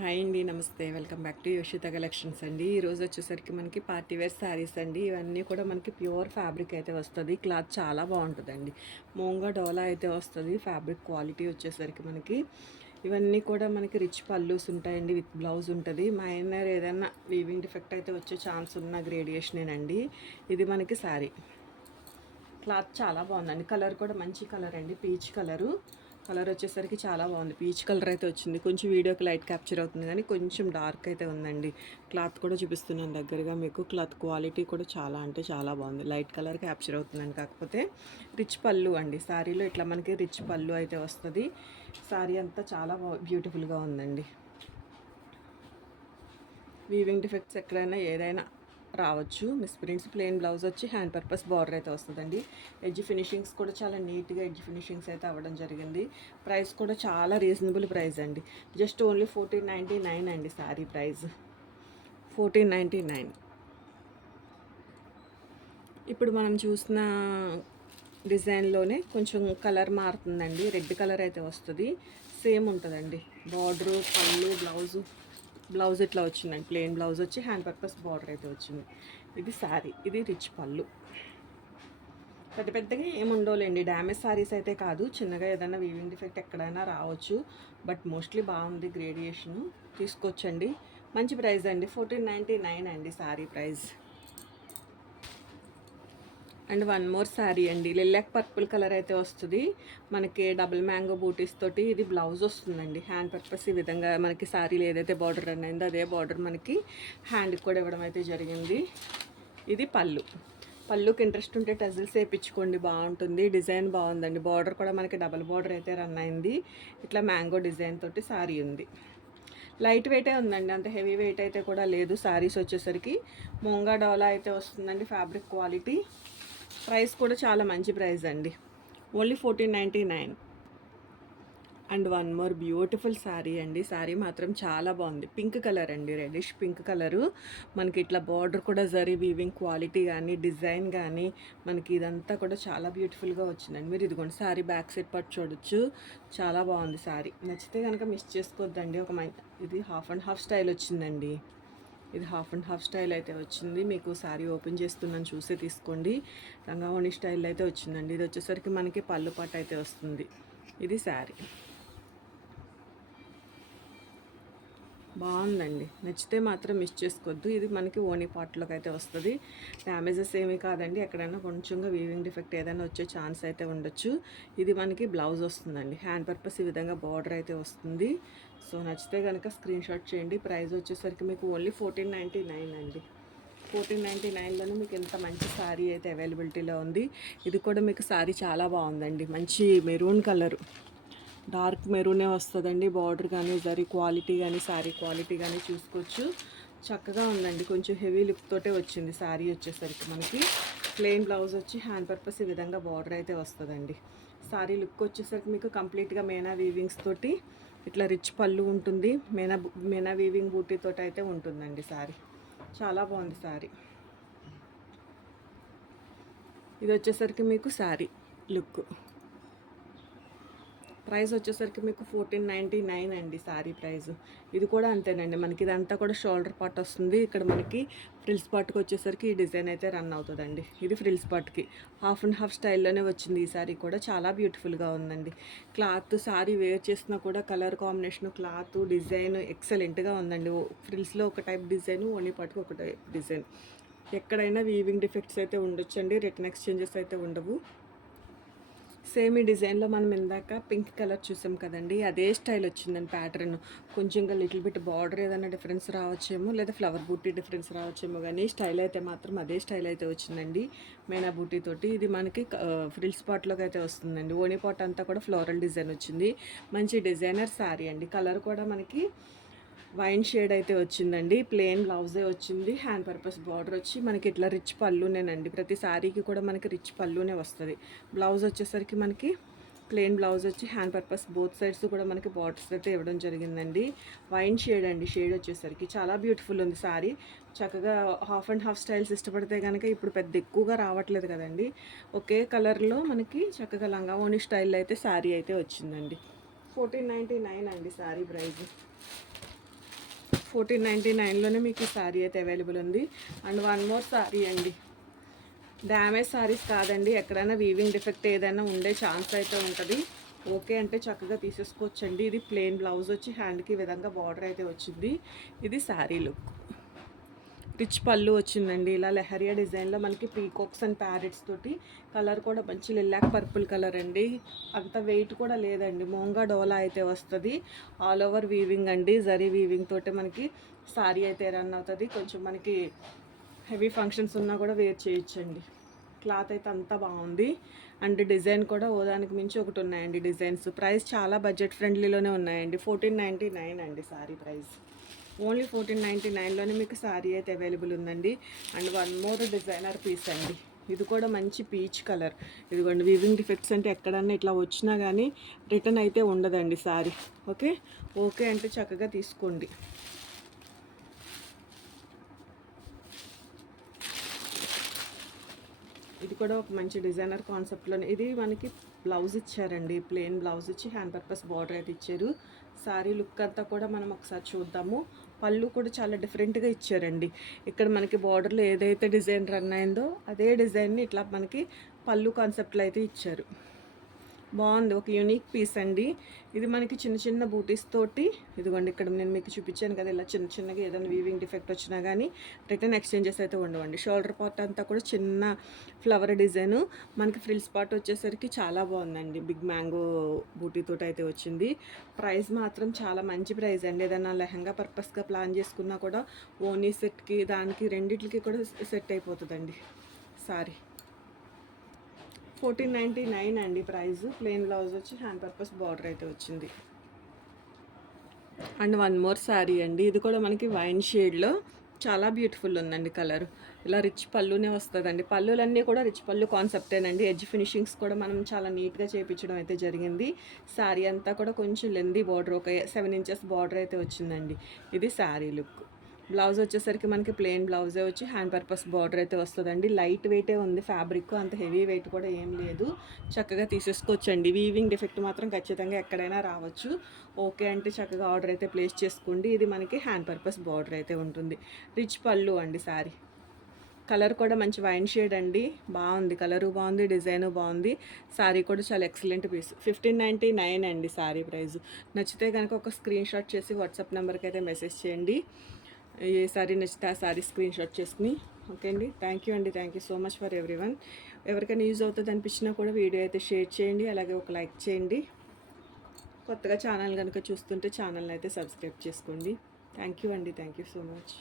Hi అండి, నమస్తే. Welcome back to యోషిత collections అండి. ఈరోజు వచ్చేసరికి మనకి పార్టీ వేర్ శారీస్ అండి. ఇవన్నీ కూడా మనకి ప్యూర్ ఫ్యాబ్రిక్ అయితే వస్తుంది. క్లాత్ చాలా బాగుంటుందండి. మూంగా డోలా అయితే వస్తుంది. ఫ్యాబ్రిక్ క్వాలిటీ వచ్చేసరికి మనకి ఇవన్నీ కూడా మనకి రిచ్ పల్లూస్ ఉంటాయండి, విత్ బ్లౌజ్ ఉంటుంది. మైనర్ ఏదైనా వీవింగ్ డిఫెక్ట్ అయితే వచ్చే ఛాన్స్ ఉన్న గ్రేడియేషనేనండి. ఇది మనకి శారీ క్లాత్ చాలా బాగుందండి. కలర్ కూడా మంచి కలర్ అండి, పీచ్ కలర్ వచ్చేసరికి చాలా బాగుంది. పీచ్ కలర్ అయితే వచ్చింది. కొంచెం వీడియోకి లైట్ క్యాప్చర్ అవుతుంది కానీ కొంచెం డార్క్ అయితే ఉందండి. క్లాత్ కూడా చూపిస్తున్నాను దగ్గరగా మీకు. క్లాత్ క్వాలిటీ కూడా చాలా అంటే చాలా బాగుంది. లైట్ కలర్ క్యాప్చర్ అవుతుందండి. కాకపోతే రిచ్ పళ్ళు అండి. శారీలో ఇట్లా మనకి రిచ్ పళ్ళు అయితే వస్తుంది. శారీ అంతా చాలా బ్యూటిఫుల్గా ఉందండి. వీవింగ్ డిఫెక్ట్స్ ఎక్కడైనా ఏదైనా రావచ్చు. మిస్ ప్రింట్స్, ప్లెయిన్ బ్లౌజ్ వచ్చి హ్యాండ్ పర్పస్ బార్డర్ అయితే వస్తుందండి. ఎడ్జ్ ఫినిషింగ్స్ కూడా చాలా నీట్గా ఎడ్జ్ ఫినిషింగ్స్ అయితే అవ్వడం జరిగింది. ప్రైస్ కూడా చాలా రీజనబుల్ ప్రైస్ అండి. జస్ట్ ఓన్లీ 1499 అండి శారీ ప్రైస్. 1499. ఇప్పుడు మనం చూసిన డిజైన్లోనే కొంచెం కలర్ మారుతుందండి. రెడ్ కలర్ అయితే వస్తుంది. సేమ్ ఉంటుందండి. బార్డరు, పళ్ళు, బ్లౌజ్ ఇట్లా వచ్చిందండి. ప్లెయిన్ బ్లౌజ్ వచ్చి హ్యాండ్ పర్పస్ బార్డర్ అయితే వచ్చింది. ఇది శారీ, ఇది రిచ్ పళ్ళు. పెద్ద పెద్దగా ఏముండోలేండి. డ్యామేజ్ శారీస్ అయితే కాదు. చిన్నగా ఏదైనా వీవింగ్ డిఫెక్ట్ ఎక్కడైనా రావచ్చు. బట్ మోస్ట్లీ బాగుంది గ్రేడియేషను. తీసుకొచ్చండి. మంచి ప్రైస్ అండి. 1499 అండి sari price. And one more sari అండి. లిలాక్ పర్పుల్ కలర్ అయితే వస్తుంది. మనకి డబుల్ మ్యాంగో బూటీస్ తోటి ఇది బ్లౌజ్ వస్తుందండి. హ్యాండ్ పర్పస్ ఈ విధంగా మనకి శారీలో ఏదైతే బార్డర్ రన్ అయిందో అదే బార్డర్ మనకి హ్యాండ్కి కూడా ఇవ్వడం అయితే జరిగింది. ఇది పళ్ళుకి ఇంట్రెస్ట్ ఉంటే టజిల్స్ వేయించుకోండి, బాగుంటుంది. డిజైన్ బాగుందండి. బార్డర్ కూడా మనకి డబల్ బార్డర్ అయితే రన్ అయింది. ఇట్లా మ్యాంగో డిజైన్ తోటి శారీ ఉంది. లైట్ వెయిటే ఉందండి, అంత హెవీ వెయిట్ అయితే కూడా లేదు. శారీస్ వచ్చేసరికి మూంగా డోలా అయితే వస్తుందండి. ఫ్యాబ్రిక్ క్వాలిటీ, ప్రైస్ కూడా చాలా మంచి ప్రైస్ అండి. Only 1499. And one more beautiful sari అండి. శారీ మాత్రం చాలా బాగుంది. పింక్ కలర్ అండి, రెడిష్ పింక్ కలరు. మనకి ఇట్లా బార్డర్ కూడా జరీ వీవింగ్ క్వాలిటీ కానీ డిజైన్ కానీ మనకి ఇదంతా కూడా చాలా బ్యూటిఫుల్గా వచ్చిందండి. మీరు ఇదిగోండి శారీ బ్యాక్ సైడ్ పట్టు చూడొచ్చు. చాలా బాగుంది శారీ. నచ్చితే కనుక మిస్ చేసుకోవద్దండి. ఇది హాఫ్ అండ్ హాఫ్ స్టైల్ వచ్చిందండి. ఇది హాఫ్ అండ్ హాఫ్ స్టైల్ అయితే వచ్చింది. మీకు శారీ ఓపెన్ చేస్తున్నాను, చూసే తీసుకోండి. లంగావోణి స్టైల్ అయితే వచ్చిందండి. ఇది వచ్చేసరికి మనకి పళ్ళు పట్టు అయితే వస్తుంది. ఇది శారీ బాగుందండి. నచ్చితే మాత్రం మిస్ చేసుకోవద్దు. ఇది మనకి ఓనీ పార్ట్లోకి అయితే వస్తుంది. డ్యామేజెస్ ఏమీ కాదండి. ఎక్కడైనా కొంచెంగా వీవింగ్ డిఫెక్ట్ ఏదైనా వచ్చే ఛాన్స్ అయితే ఉండొచ్చు. ఇది మనకి బ్లౌజ్ వస్తుందండి. హ్యాండ్ పర్పస్ ఈ విధంగా బార్డర్ అయితే వస్తుంది. సో నచ్చితే కనుక స్క్రీన్ షాట్ చేయండి. ప్రైస్ వచ్చేసరికి మీకు ఓన్లీ 1499 అండి. 1499లోనే మీకు ఎంత మంచి శారీ అయితే అవైలబిలిటీలో ఉంది. ఇది కూడా మీకు శారీ చాలా బాగుందండి. మంచి మెరూన్ కలరు, డార్క్ మెరూనే వస్తుందండి. బార్డర్ కానీ జరీ క్వాలిటీ కానీ శారీ క్వాలిటీ కానీ చూసుకోవచ్చు. చక్కగా ఉందండి. కొంచెం హెవీ లుక్ తోటే వచ్చింది శారీ వచ్చేసరికి. మనకి ప్లెయిన్ బ్లౌజ్ వచ్చి హ్యాండ్ పర్పస్ ఈ విధంగా బార్డర్ అయితే వస్తుందండి. శారీ లుక్ వచ్చేసరికి మీకు కంప్లీట్గా మేనా వీవింగ్స్ తోటి ఇట్లా రిచ్ పళ్ళు ఉంటుంది. మేనా వీవింగ్ బూటీ తోటి అయితే ఉంటుందండి శారీ. చాలా బాగుంది శారీ. ఇది వచ్చేసరికి మీకు శారీ లుక్. ప్రైస్ వచ్చేసరికి మీకు 1499 అండి శారీ ప్రైస్. ఇది కూడా అంతేనండి. మనకి ఇదంతా కూడా షోల్డర్ పార్ట్ వస్తుంది. ఇక్కడ మనకి ఫ్రిల్స్ పార్ట్కి వచ్చేసరికి ఈ డిజైన్ అయితే రన్ అవుతుందండి. ఇది ఫ్రిల్స్ పార్ట్కి హాఫ్ అండ్ హాఫ్ స్టైల్లోనే వచ్చింది. ఈ శారీ కూడా చాలా బ్యూటిఫుల్గా ఉందండి. క్లాత్ శారీ వేర్ చేసినా కూడా కలర్ కాంబినేషన్, క్లాత్ డిజైన్ ఎక్సలెంట్గా ఉందండి. ఫ్రిల్స్లో ఒక టైప్ డిజైన్, ఓనీ పార్ట్కి ఒక టైప్ డిజైన్. ఎక్కడైనా వీవింగ్ డిఫెక్ట్స్ అయితే ఉండొచ్చండి. రిటర్న్ ఎక్స్చేంజెస్ అయితే ఉండవు. సేమ్ ఈ డిజైన్లో మనం ఇందాక పింక్ కలర్ చూసాం కదండి, అదే స్టైల్ వచ్చిందండి. ప్యాటర్న్ కొంచెంగా లిటిల్ బిట్ బార్డర్ ఏదైనా డిఫరెన్స్ రావచ్చేమో, లేదా ఫ్లవర్ బూటీ డిఫరెన్స్ రావచ్చేమో, కానీ స్టైల్ అయితే మాత్రం అదే స్టైల్ అయితే వచ్చిందండి. మేనా బూటీ తోటి ఇది మనకి ఫ్రిల్ స్పాట్లోకి అయితే వస్తుందండి. ఓనీ పాట్ అంతా కూడా ఫ్లోరల్ డిజైన్ వచ్చింది. మంచి డిజైనర్ శారీ అండి. కలర్ కూడా మనకి వైన్ షేడ్ అయితే వచ్చిందండి. ప్లెయిన్ బ్లౌజే వచ్చింది. హ్యాండ్ పర్పస్ బార్డర్ వచ్చి మనకి ఇట్లా రిచ్ పళ్ళునేనండి. ప్రతి శారీకి కూడా మనకి రిచ్ పళ్ళునే వస్తుంది. బ్లౌజ్ వచ్చేసరికి మనకి ప్లెయిన్ బ్లౌజ్ వచ్చి హ్యాండ్ పర్పస్ బోత్ సైడ్స్ కూడా మనకి బార్డర్స్ అయితే ఇవ్వడం జరిగిందండి. వైన్ షేడ్ అండి. షేడ్ వచ్చేసరికి చాలా బ్యూటిఫుల్ ఉంది శారీ. చక్కగా హాఫ్ అండ్ హాఫ్ స్టైల్స్ ఇష్టపడితే కనుక ఇప్పుడు పెద్ద ఎక్కువగా రావట్లేదు కదండి. ఒకే కలర్లో మనకి చక్కగా లంగావోణి స్టైల్ అయితే శారీ అయితే వచ్చిందండి. 1499 అండి శారీ ప్రైస్. 1499లోనే మీకు ఈ శారీ అయితే అవైలబుల్ ఉంది. అండ్ వన్ మోర్ శారీ అండి. డ్యామేజ్ శారీస్ కాదండి, ఎక్కడైనా వీవింగ్ డిఫెక్ట్ ఏదైనా ఉండే ఛాన్స్ అయితే ఉంటుంది. ఓకే అంటే చక్కగా తీసేసుకోవచ్చండి. ఇది ప్లెయిన్ బ్లౌజ్ వచ్చి హ్యాండ్కి ఈ విధంగా బార్డర్ అయితే వచ్చింది. ఇది శారీ లుక్. రిచ్ పళ్ళు వచ్చిందండి. ఇలా లెహరియా డిజైన్లో మనకి పీకాక్స్ అండ్ ప్యారెట్స్ తోటి. కలర్ కూడా మంచి లిలాక్ పర్పుల్ కలర్ అండి. అంత వెయిట్ కూడా లేదండి, మోంగా డోలా అయితే వస్తుంది. ఆల్ ఓవర్ వీవింగ్ అండి, జరీ వీవింగ్ తోటి మనకి సారీ అయితే రన్ అవుతుంది. కొంచెం మనకి హెవీ ఫంక్షన్స్ ఉన్నా కూడా వేర్ చేయొచ్చండి. క్లాత్ అయితే అంతా బాగుంది. అండ్ డిజైన్ కూడా ఓదానికి మించి ఒకటి ఉన్నాయండి డిజైన్స్. ప్రైస్ చాలా బడ్జెట్ ఫ్రెండ్లీలోనే ఉన్నాయండి. 1499 అండి సారీ ప్రైస్. ఓన్లీ 1499లోనే మీకు శారీ అయితే అవైలబుల్ ఉందండి. And one more designer piece అండి. ఇది కూడా మంచి పీచ్ కలర్. ఇదిగోండి, వీవింగ్ డిఫెక్ట్స్ అంటే ఎక్కడన్నా ఇట్లా వచ్చినా కానీ రిటర్న్ అయితే ఉండదండి శారీ. ఓకే ఓకే అంటే చక్కగా తీసుకోండి. ఇది కూడా ఒక మంచి డిజైనర్ కాన్సెప్ట్లోనే. ఇది మనకి బ్లౌజ్ ఇచ్చారండి, ప్లెయిన్ బ్లౌజ్ ఇచ్చి హ్యాండ్ పర్పస్ బార్డర్ అయితే ఇచ్చారు. సారీ లుక్ అంతా కూడా మనం ఒకసారి చూద్దాము. పళ్ళు కూడా చాలా డిఫరెంట్గా ఇచ్చారండి. ఇక్కడ మనకి బార్డర్లో ఏదైతే డిజైన్ రన్ అయిందో అదే డిజైన్ని ఇట్లా మనకి పళ్ళు కాన్సెప్ట్లో అయితే ఇచ్చారు. బాగుంది, ఒక యూనిక్ పీస్ అండి. ఇది మనకి చిన్న చిన్న బూటీస్ తోటి. ఇదిగోండి, ఇక్కడ నేను మీకు చూపించాను కదా, ఇలా చిన్న చిన్నగా ఏదైనా వీవింగ్ డిఫెక్ట్ వచ్చినా కానీ రిటర్న్ ఎక్స్చేంజెస్ అయితే ఉండవండి. షోల్డర్ పార్ట్ అంతా కూడా చిన్న ఫ్లవర్ డిజైను. మనకి ఫ్రిల్స్ పార్ట్ వచ్చేసరికి చాలా బాగుందండి, బిగ్ మ్యాంగో బూటీతోటి అయితే వచ్చింది. ప్రైస్ మాత్రం చాలా మంచి ప్రైస్ అండి. ఏదైనా లెహంగా పర్పస్గా ప్లాన్ చేసుకున్నా కూడా ఓనీ సెట్కి దానికి రెండిట్లకి కూడా సెట్ అయిపోతుందండి సారీ. 1499 అండి ప్రైస్. ప్లెయిన్ బ్లౌజ్ వచ్చి హ్యాండ్ పర్పస్ బార్డర్ అయితే వచ్చింది. అండ్ వన్ మోర్ శారీ అండి. ఇది కూడా మనకి వైన్ షేడ్లో చాలా బ్యూటిఫుల్ ఉందండి కలర్. ఇలా రిచ్ పళ్ళునే వస్తుందండి. పళ్ళులన్నీ కూడా రిచ్ పళ్ళు కాన్సెప్టేనండి. ఎడ్జ్ ఫినిషింగ్స్ కూడా మనం చాలా నీట్గా చేయించడం అయితే జరిగింది. శారీ అంతా కూడా కొంచెం లెందీ బార్డర్, ఒక 7 ఇంచెస్ బార్డర్ అయితే వచ్చిందండి. ఇది శారీ లుక్. బ్లౌజ్ వచ్చేసరికి మనకి ప్లెయిన్ బ్లౌజే వచ్చి హ్యాండ్ పర్పస్ బార్డర్ అయితే వస్తుందండి. లైట్ వెయిటే ఉంది ఫ్యాబ్రిక్, అంత హెవీ వెయిట్ కూడా ఏం లేదు. చక్కగా తీసేసుకోవచ్చండి. వీవింగ్ డిఫెక్ట్ మాత్రం ఖచ్చితంగా ఎక్కడైనా రావచ్చు. ఓకే అంటే చక్కగా ఆర్డర్ అయితే ప్లేస్ చేసుకోండి. ఇది మనకి హ్యాండ్ పర్పస్ బార్డర్ అయితే ఉంటుంది. రిచ్ పళ్ళు అండి శారీ. కలర్ కూడా మంచి వైన్ షేడ్ అండి. బాగుంది, కలరు బాగుంది, డిజైను బాగుంది. శారీ కూడా చాలా ఎక్సలెంట్ పీస్. 1599 అండి శారీ ప్రైస్. నచ్చితే కనుక ఒక స్క్రీన్ షాట్ చేసి వాట్సాప్ నెంబర్కి అయితే మెసేజ్ చేయండి. ఏ సారీ నచ్చితే ఆ సారీ స్క్రీన్ షాట్ చేసుకుని. ఓకే అండి, థ్యాంక్ యూ అండి. Thank you so much for everyone. ఎవరికైనా యూజ్ అవుతుంది అనిపించినా కూడా వీడియో అయితే షేర్ చేయండి, అలాగే ఒక లైక్ చేయండి. కొత్తగా ఛానల్ కనుక చూస్తుంటే ఛానల్ని అయితే సబ్స్క్రైబ్ చేసుకోండి. థ్యాంక్ యూ అండి. Thank you so much.